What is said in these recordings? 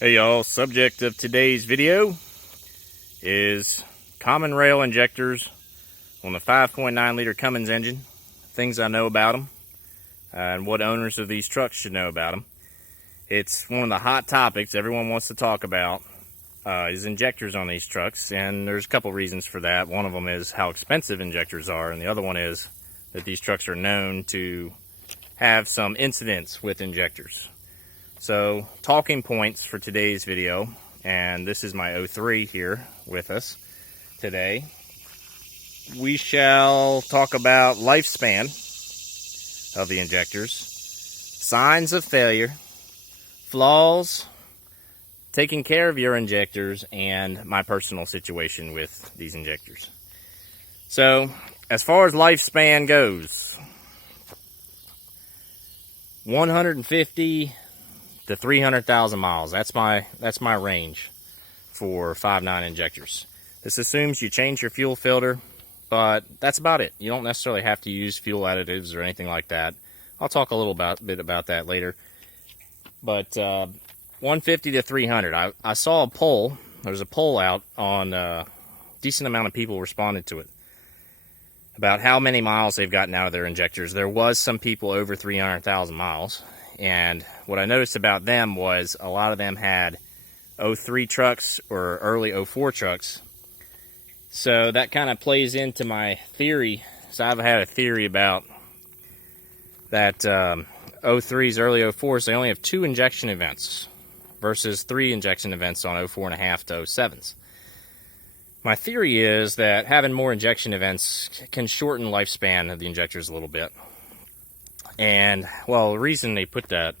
Hey y'all, subject of today's video is common rail injectors on the 5.9 liter Cummins engine, things I know about them, and what owners of these trucks should know about them. It's one of the hot topics everyone wants to talk about, is injectors on these trucks, and there's a couple reasons for that. One of them is how expensive injectors are, and the other one is that these trucks are known to have some incidents with injectors. So, talking points for today's video, and this is my 03 here with us today. We shall talk about lifespan of the injectors, signs of failure, flaws, taking care of your injectors, and my personal situation with these injectors. So, as far as lifespan goes, 150 to 300,000 miles. That's my range for 5.9 injectors. This assumes you change your fuel filter, but that's about it. You don't necessarily have to use fuel additives or anything like that. I'll talk a little bit about that later. But 150 to 300. I saw a poll. There's a poll out on a decent amount of people responded to it about how many miles they've gotten out of their injectors. There was some people over 300,000 miles. And what I noticed about them was a lot of them had 03 trucks or early 04 trucks. So that kind of plays into my theory. So I've had a theory about that 03s, early 04s, they only have 2 injection events versus 3 injection events on 04.5 to 07s. My theory is that having more injection events can shorten lifespan of the injectors a little bit. And, well, the reason they put that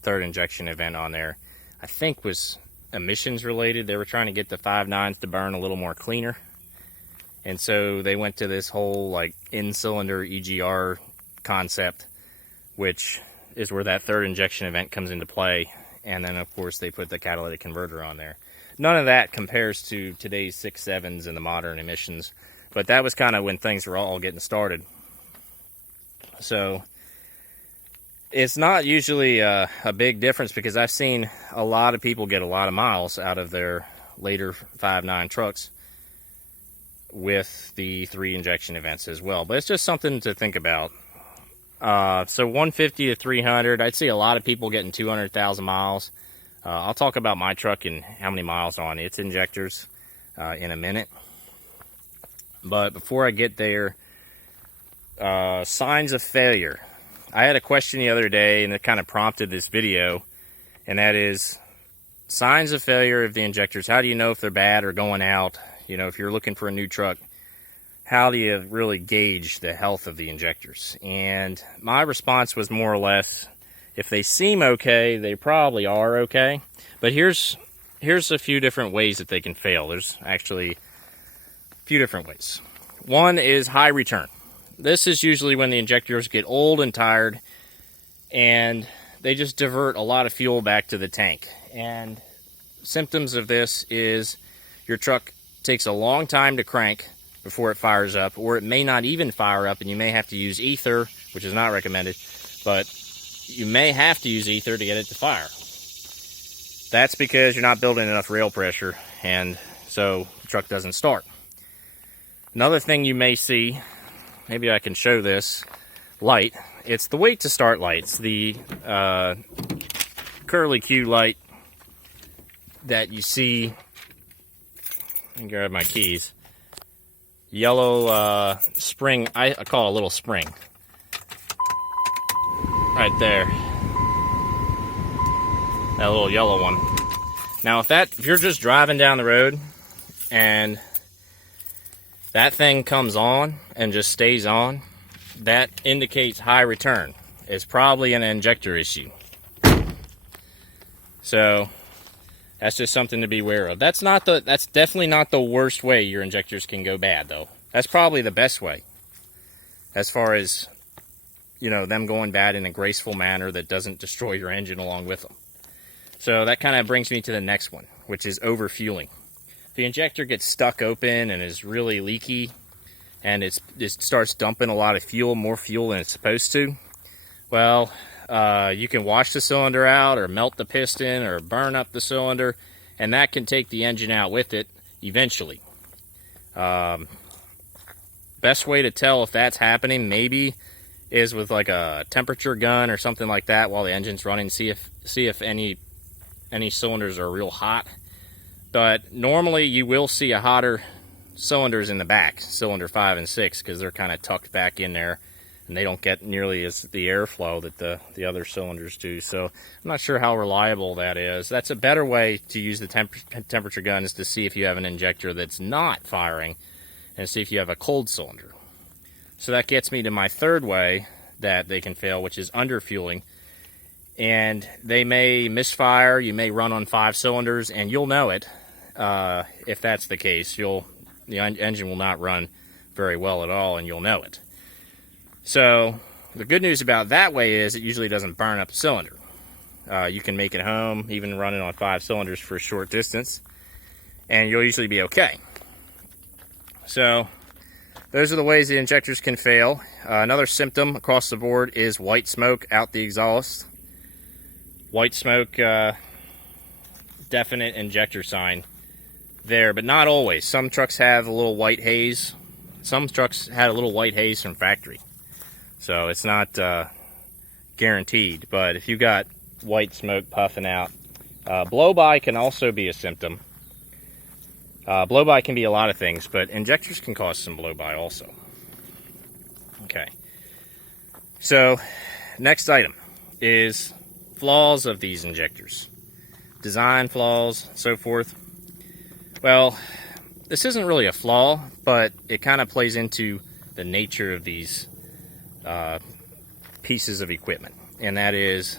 third injection event on there, I think, was emissions related. They were trying to get the 5.9s to burn a little more cleaner. And so they went to this whole, like, in-cylinder EGR concept, which is where that third injection event comes into play. And then, of course, they put the catalytic converter on there. None of that compares to today's 6.7s and the modern emissions. But that was kind of when things were all getting started. So it's not usually a big difference because I've seen a lot of people get a lot of miles out of their later 5.9 trucks with the 3 injection events as well. But it's just something to think about. So 150 to 300, I'd see a lot of people getting 200,000 miles. I'll talk about my truck and how many miles on its injectors in a minute. But before I get there, signs of failure. I had a question the other day, and it kind of prompted this video, and that is signs of failure of the injectors. How do you know if they're bad or going out? You know, if you're looking for a new truck, how do you really gauge the health of the injectors? And my response was more or less, if they seem okay, they probably are okay. But here's a few different ways that they can fail. There's actually a few different ways. One is high return. This is usually when the injectors get old and tired and they just divert a lot of fuel back to the tank. And symptoms of this is your truck takes a long time to crank before it fires up, or it may not even fire up and you may have to use ether, which is not recommended, but you may have to use ether to get it to fire. That's because you're not building enough rail pressure, and so the truck doesn't start. Another thing you may see, maybe I can show this light. It's the wait to start lights, the curly Q light that you see. Let me grab my keys. Yellow spring, I call it a little spring. Right there. That little yellow one. Now if you're just driving down the road and that thing comes on and just stays on, that indicates high return. It's probably an injector issue. So that's just something to be aware of. That's definitely not the worst way your injectors can go bad, though. That's probably the best way, as far as, you know, them going bad in a graceful manner that doesn't destroy your engine along with them. So that kind of brings me to the next one, which is overfueling. The injector gets stuck open and is really leaky, and it starts dumping a lot of fuel, more fuel than it's supposed to. Well, you can wash the cylinder out or melt the piston or burn up the cylinder, and that can take the engine out with it eventually. Best way to tell if that's happening maybe is with like a temperature gun or something like that while the engine's running. See if any cylinders are real hot. But normally you will see a hotter cylinders in the back, cylinder 5 and 6, because they're kind of tucked back in there and they don't get nearly as the airflow that the other cylinders do. So I'm not sure how reliable that is. That's a better way to use the temperature gun, is to see if you have an injector that's not firing and see if you have a cold cylinder. So that gets me to my third way that they can fail, which is underfueling. And they may misfire, you may run on 5 cylinders, and you'll know it. If that's the case, the engine will not run very well at all, and you'll know it. So the good news about that way is it usually doesn't burn up a cylinder. You can make it home, even running on 5 cylinders for a short distance, and you'll usually be okay. So those are the ways the injectors can fail. Another symptom across the board is white smoke out the exhaust. White smoke, definite injector sign there, but not always. Some trucks have a little white haze. Some trucks had a little white haze from factory. So it's not guaranteed, but if you got white smoke puffing out, blow-by can also be a symptom. Blow-by can be a lot of things, but injectors can cause some blow-by also. Okay. So, next item is flaws of these injectors. Design flaws, so forth. Well, this isn't really a flaw, but it kind of plays into the nature of these pieces of equipment. And that is,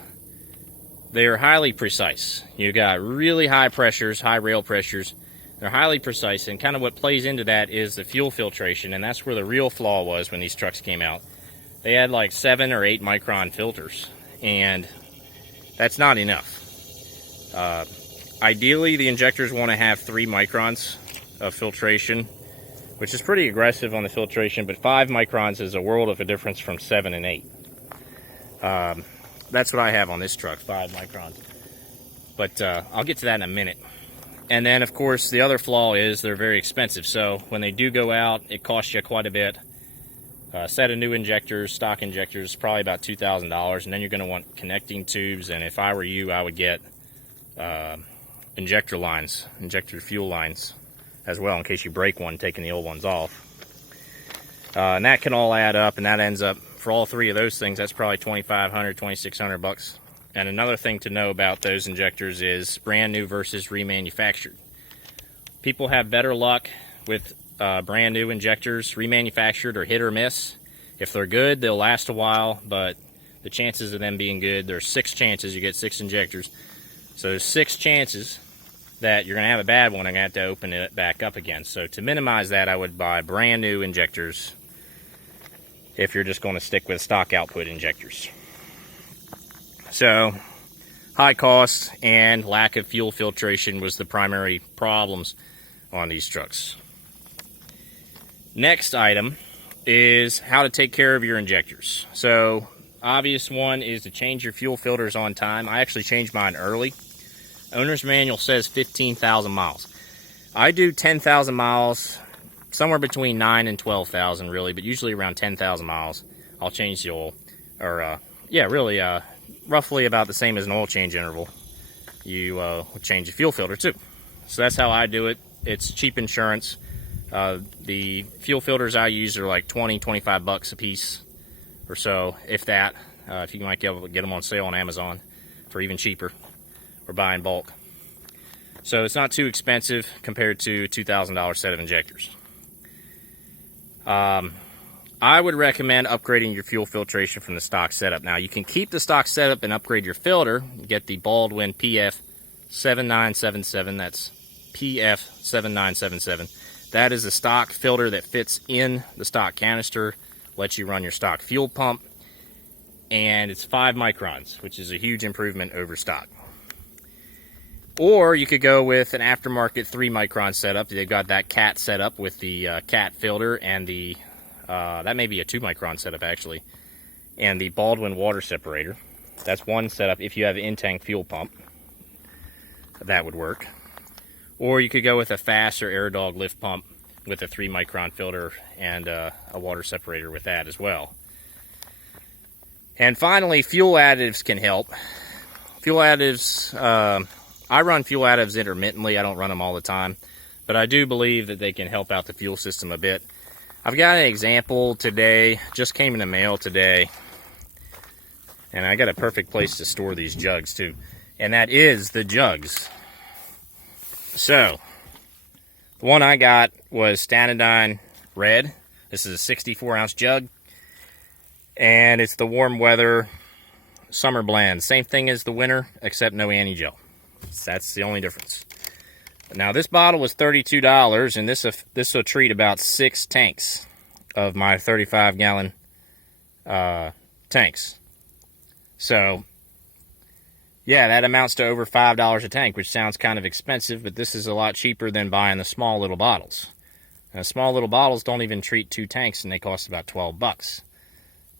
they are highly precise. You got really high pressures, high rail pressures. They're highly precise, and kind of what plays into that is the fuel filtration, and that's where the real flaw was when these trucks came out. They had like 7 or 8 micron filters, and that's not enough. Ideally, the injectors want to have 3 microns of filtration, which is pretty aggressive on the filtration, but 5 microns is a world of a difference from 7 and 8. That's what I have on this truck, 5 microns. But I'll get to that in a minute. And then, of course, the other flaw is they're very expensive. So when they do go out, it costs you quite a bit. A set of new injectors, stock injectors, probably about $2,000. And then you're going to want connecting tubes. And if I were you, I would get injector lines, injector fuel lines as well, in case you break one, taking the old ones off. And that can all add up, and that ends up, for all 3 of those things, that's probably $2,500, $2,600. And another thing to know about those injectors is brand new versus remanufactured. People have better luck with brand new injectors. Remanufactured or hit or miss. If they're good, they'll last a while, but the chances of them being good, there's 6 chances. You get 6 injectors. So there's 6 chances that you're going to have a bad one and have to open it back up again. So to minimize that, I would buy brand new injectors if you're just going to stick with stock output injectors. So, high cost and lack of fuel filtration was the primary problems on these trucks. Next item is how to take care of your injectors. So, obvious one is to change your fuel filters on time. I actually changed mine early. Owner's manual says 15,000 miles. I do 10,000 miles, somewhere between 9 and 12,000 really, but usually around 10,000 miles, I'll change the oil. Or, roughly about the same as an oil change interval. You would change the fuel filter too. So that's how I do it. It's cheap insurance. The fuel filters I use are like 20, 25 bucks a piece or so, if that. If you might be able to get them on sale on Amazon for even cheaper, or buy in bulk. So it's not too expensive compared to a $2,000 set of injectors. I would recommend upgrading your fuel filtration from the stock setup. Now, you can keep the stock setup and upgrade your filter. Get the Baldwin PF7977. That's PF7977. That is a stock filter that fits in the stock canister, lets you run your stock fuel pump, and it's 5 microns, which is a huge improvement over stock. Or you could go with an aftermarket 3 micron setup. They've got that CAT setup with the CAT filter and the that may be a 2 micron setup actually, and the Baldwin water separator. That's one setup. If you have an in-tank fuel pump, that would work. Or you could go with a fast or AirDog lift pump with a 3 micron filter and a water separator with that as well. And finally, fuel additives can help. Fuel additives, I run fuel additives intermittently. I don't run them all the time, but I do believe that they can help out the fuel system a bit. I've got an example today, just came in the mail today, and I got a perfect place to store these jugs too, and that is the jugs. So, the one I got was Stanadine Red. This is a 64 ounce jug, and it's the warm weather summer blend. Same thing as the winter, except no anti-gel. That's the only difference. Now, this bottle was $32, and this will treat about 6 tanks of my 35-gallon tanks. So, yeah, that amounts to over $5 a tank, which sounds kind of expensive, but this is a lot cheaper than buying the small little bottles. Now, small little bottles don't even treat 2 tanks, and they cost about 12 bucks.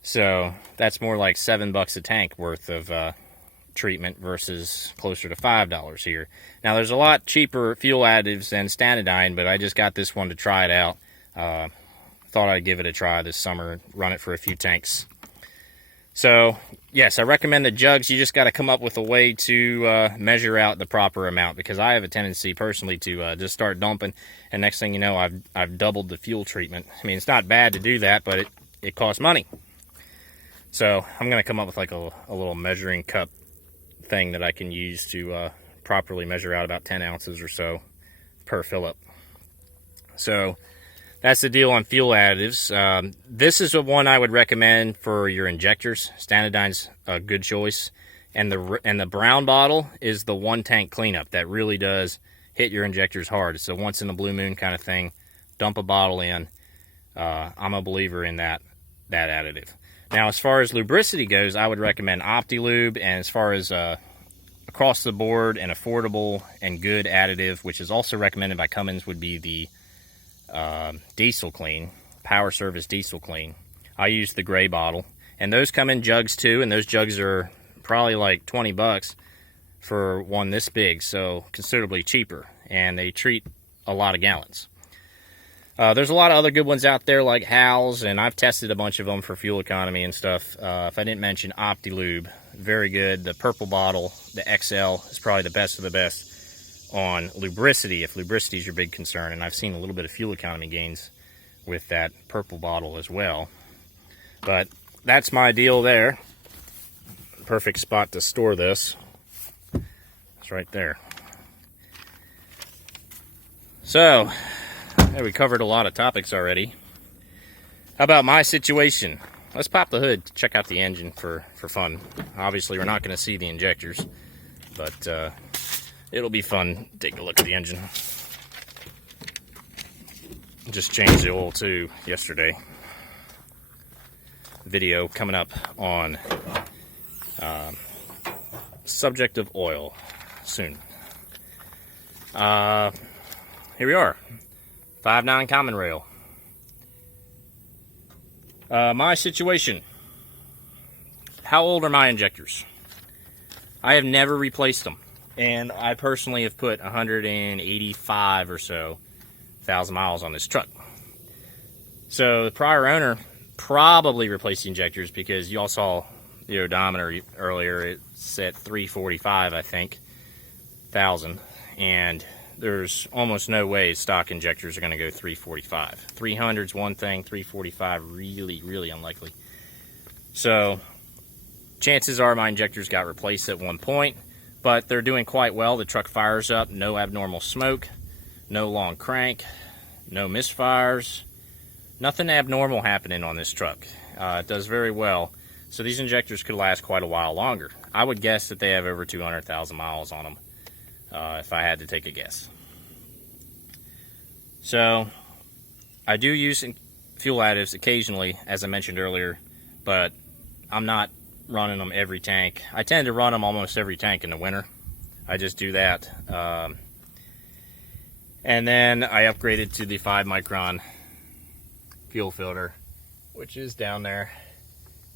So, that's more like $7 a tank worth of treatment versus closer to $5 here. Now, there's a lot cheaper fuel additives than Stanadine, but I just got this one to try it out. Thought I'd give it a try this summer, run it for a few tanks. So, yes, I recommend the jugs. You just got to come up with a way to measure out the proper amount, because I have a tendency personally to just start dumping, and next thing you know, I've doubled the fuel treatment. I mean, it's not bad to do that, but it costs money. So I'm going to come up with like a little measuring cup thing that I can use to properly measure out about 10 ounces or so per fill-up. So that's the deal on fuel additives. This is the one I would recommend for your injectors. Stanadine's a good choice. And the brown bottle is the 1-tank cleanup that really does hit your injectors hard. It's a once-in-a-blue moon kind of thing. Dump a bottle in. I'm a believer in that additive. Now, as far as lubricity goes, I would recommend OptiLube, and as far as across the board and affordable and good additive, which is also recommended by Cummins, would be the Diesel Clean, Power Service Diesel Clean. I use the gray bottle, and those come in jugs too, and those jugs are probably like 20 bucks for one this big, so considerably cheaper, and they treat a lot of gallons. There's a lot of other good ones out there like Hal's, and I've tested a bunch of them for fuel economy and stuff. If I didn't mention OptiLube, very good. The purple bottle, the XL, is probably the best of the best on lubricity, if lubricity is your big concern. And I've seen a little bit of fuel economy gains with that purple bottle as well. But that's my deal there. Perfect spot to store this. It's right there. So, we covered a lot of topics already. How about my situation? Let's pop the hood to check out the engine for fun. Obviously, we're not going to see the injectors, but it'll be fun to take a look at the engine. Just changed the oil too yesterday. Video coming up on subject of oil soon. Here we are. 5.9 common rail. My situation. How old are my injectors? I have never replaced them, and I personally have put 185 or so thousand miles on this truck. So the prior owner probably replaced the injectors, because you all saw the odometer earlier. It's at 345, I think, thousand, and there's almost no way stock injectors are going to go 345. 300's one thing, 345 really unlikely. So chances are my injectors got replaced at one point, but they're doing quite well. The truck fires up, no abnormal smoke, no long crank, no misfires, nothing abnormal happening on this truck. It does very well. So these injectors could last quite a while longer. I would guess that they have over 200,000 miles on them, if I had to take a guess. So I do use fuel additives occasionally, as I mentioned earlier, but I'm not running them every tank. I tend to run them almost every tank in the winter. I just do that. And then I upgraded to the 5 micron fuel filter, which is down there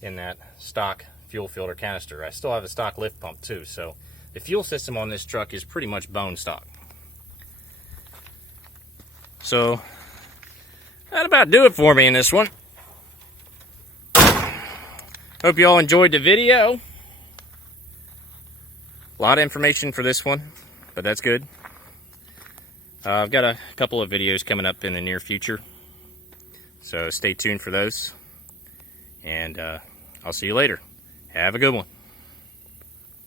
in that stock fuel filter canister. I still have a stock lift pump too, so the fuel system on this truck is pretty much bone stock. So that'll about do it for me in this one. Hope you all enjoyed the video. A lot of information for this one, but that's good. I've got a couple of videos coming up in the near future, so stay tuned for those. And I'll see you later. Have a good one.